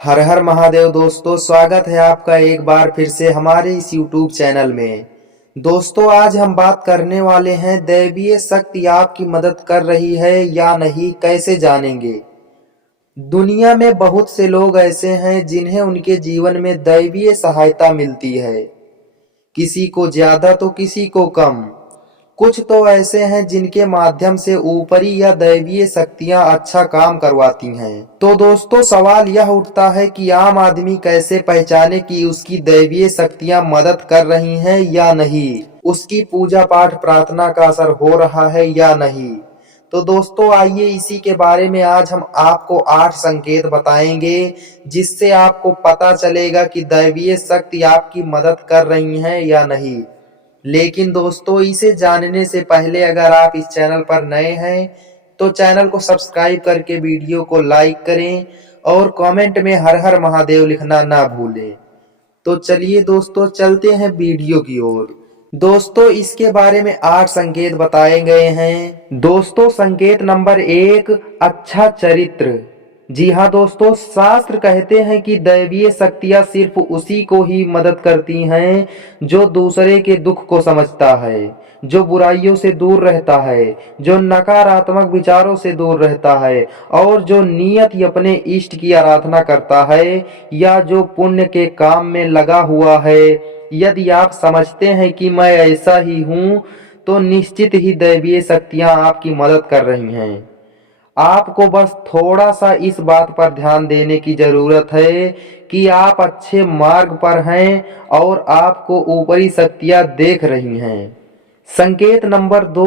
हर हर महादेव दोस्तों, स्वागत है आपका एक बार फिर से हमारे इस YouTube चैनल में। दोस्तों, आज हम बात करने वाले हैं दैवीय शक्ति आपकी मदद कर रही है या नहीं, कैसे जानेंगे। दुनिया में बहुत से लोग ऐसे हैं जिन्हें उनके जीवन में दैवीय सहायता मिलती है, किसी को ज्यादा तो किसी को कम। कुछ तो ऐसे हैं जिनके माध्यम से ऊपरी या दैवीय शक्तियां अच्छा काम करवाती हैं। तो दोस्तों, सवाल यह उठता है कि आम आदमी कैसे पहचाने कि उसकी दैवीय शक्तियां मदद कर रही हैं या नहीं, उसकी पूजा पाठ प्रार्थना का असर हो रहा है या नहीं। तो दोस्तों, आइए इसी के बारे में आज हम आपको 8 संकेत बताएंगे जिससे आपको पता चलेगा कि दैवीय शक्ति आपकी मदद कर रही हैं या नहीं। लेकिन दोस्तों, इसे जानने से पहले अगर आप इस चैनल पर नए हैं तो चैनल को सब्सक्राइब करके वीडियो को लाइक करें और कमेंट में हर हर महादेव लिखना ना भूलें। तो चलिए दोस्तों, चलते हैं वीडियो की ओर। दोस्तों, इसके बारे में 8 संकेत बताए गए हैं। दोस्तों, संकेत नंबर 1, अच्छा चरित्र। जी हाँ दोस्तों, शास्त्र कहते हैं कि दैवीय शक्तियां सिर्फ उसी को ही मदद करती हैं जो दूसरे के दुख को समझता है, जो बुराइयों से दूर रहता है, जो नकारात्मक विचारों से दूर रहता है और जो नियत अपने इष्ट की आराधना करता है या जो पुण्य के काम में लगा हुआ है। यदि आप समझते हैं कि मैं ऐसा ही हूँ तो निश्चित ही दैवीय शक्तियाँ आपकी मदद कर रही हैं। आपको बस थोड़ा सा इस बात पर ध्यान देने की जरूरत है कि आप अच्छे मार्ग पर हैं और आपको ऊपरी शक्तियां देख रही हैं। संकेत नंबर 2,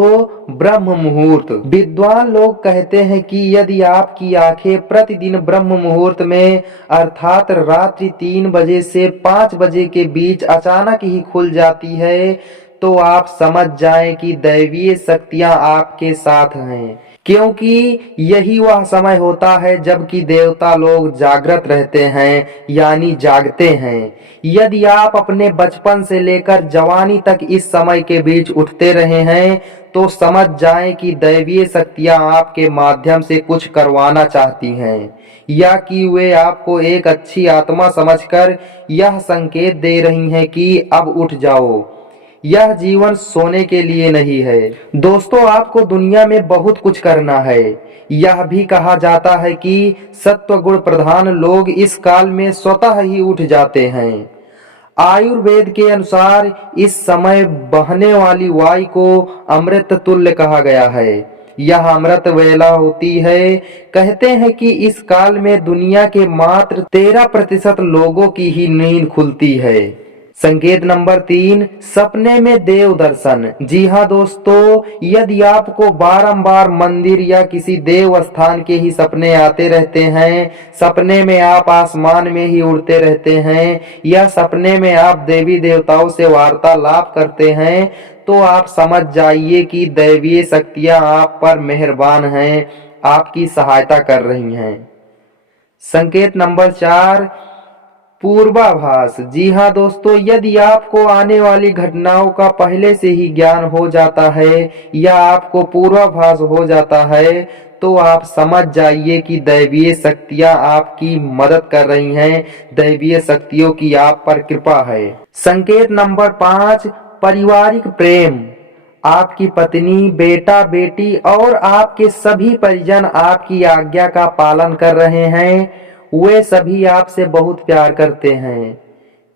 ब्रह्म मुहूर्त। विद्वान लोग कहते हैं कि यदि आपकी आंखें प्रतिदिन ब्रह्म मुहूर्त में अर्थात रात्रि 3 बजे से 5 बजे के बीच अचानक ही खुल जाती है तो आप समझ जाएं कि दैवीय शक्तियां आपके साथ हैं, क्योंकि यही वह समय होता है जबकि देवता लोग जागृत रहते हैं, यानी जागते हैं। यदि आप अपने बचपन से लेकर जवानी तक इस समय के बीच उठते रहे हैं तो समझ जाएं कि दैवीय शक्तियां आपके माध्यम से कुछ करवाना चाहती हैं या कि वे आपको एक अच्छी आत्मा समझकर यह संकेत दे रही हैं कि अब उठ जाओ, यह जीवन सोने के लिए नहीं है। दोस्तों, आपको दुनिया में बहुत कुछ करना है। यह भी कहा जाता है कि सत्व गुण प्रधान लोग इस काल में स्वतः ही उठ जाते हैं। आयुर्वेद के अनुसार इस समय बहने वाली वायु को अमृत तुल्य कहा गया है। यह अमृत वेला होती है। कहते हैं कि इस काल में दुनिया के मात्र 13% लोगों की ही नींद खुलती है। संकेत नंबर 3, सपने में देव दर्शन। जी हाँ दोस्तों, यदि आपको बारंबार मंदिर या किसी देव स्थान के ही सपने आते रहते हैं, सपने में आप आसमान में ही उड़ते रहते हैं या सपने में आप देवी देवताओं से वार्तालाप करते हैं तो आप समझ जाइए कि दैवीय शक्तियां आप पर मेहरबान हैं, आपकी सहायता कर रही हैं। संकेत नंबर 4, पूर्वाभास। जी हाँ दोस्तों, यदि आपको आने वाली घटनाओं का पहले से ही ज्ञान हो जाता है या आपको पूर्वाभास हो जाता है तो आप समझ जाइए कि दैवीय शक्तियां आपकी मदद कर रही हैं, दैवीय शक्तियों की आप पर कृपा है। संकेत नंबर 5, पारिवारिक प्रेम। आपकी पत्नी, बेटा, बेटी और आपके सभी परिजन आपकी आज्ञा का पालन कर रहे हैं। वे सभी आपसे बहुत प्यार करते हैं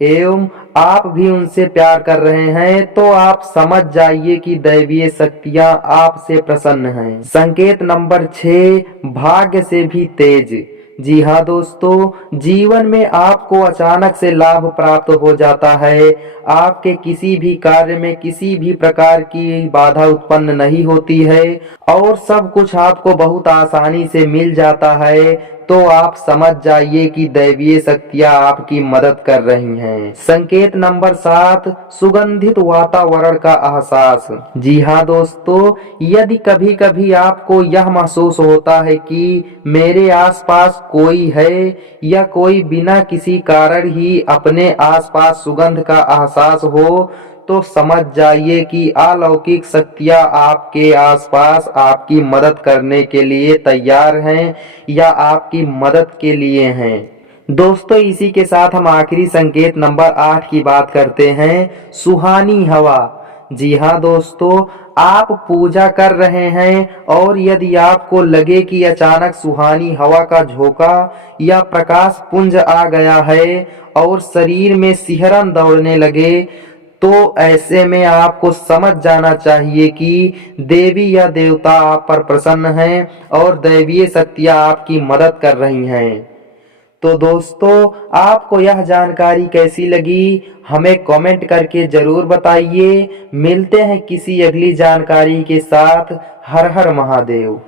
एवं आप भी उनसे प्यार कर रहे हैं तो आप समझ जाइए कि दैवीय शक्तियां आपसे प्रसन्न हैं। संकेत नंबर 6, भाग्य से भी तेज। जी हाँ दोस्तों, जीवन में आपको अचानक से लाभ प्राप्त हो जाता है। आपके किसी भी कार्य में किसी भी प्रकार की बाधा उत्पन्न नहीं होती है और सब कुछ आपको बहुत आसानी से मिल जाता है तो आप समझ जाइए कि दैवीय शक्तियां आपकी मदद कर रही हैं। संकेत नंबर 7, सुगंधित वातावरण का एहसास। जी हाँ दोस्तों, यदि कभी कभी आपको यह महसूस होता है कि मेरे आसपास कोई है या कोई बिना किसी कारण ही अपने आसपास सुगंध का एहसास हो तो समझ जाइए कि अलौकिक शक्तियां आपके आसपास आपकी मदद करने के लिए तैयार हैं या आपकी मदद के लिए हैं। दोस्तों इसी के साथ हम आखिरी संकेत नंबर 8 की बात करते हैं, सुहानी हवा। जी हाँ दोस्तों, आप पूजा कर रहे हैं और यदि आपको लगे कि अचानक सुहानी हवा का झोंका या प्रकाश पुंज आ गया है और शरीर में सिहरन दौड़ने लगे, तो ऐसे में आपको समझ जाना चाहिए कि देवी या देवता आप पर प्रसन्न हैं और दैवीय शक्तियां आपकी मदद कर रही हैं। तो दोस्तों, आपको यह जानकारी कैसी लगी हमें कमेंट करके जरूर बताइए। मिलते हैं किसी अगली जानकारी के साथ। हर हर महादेव।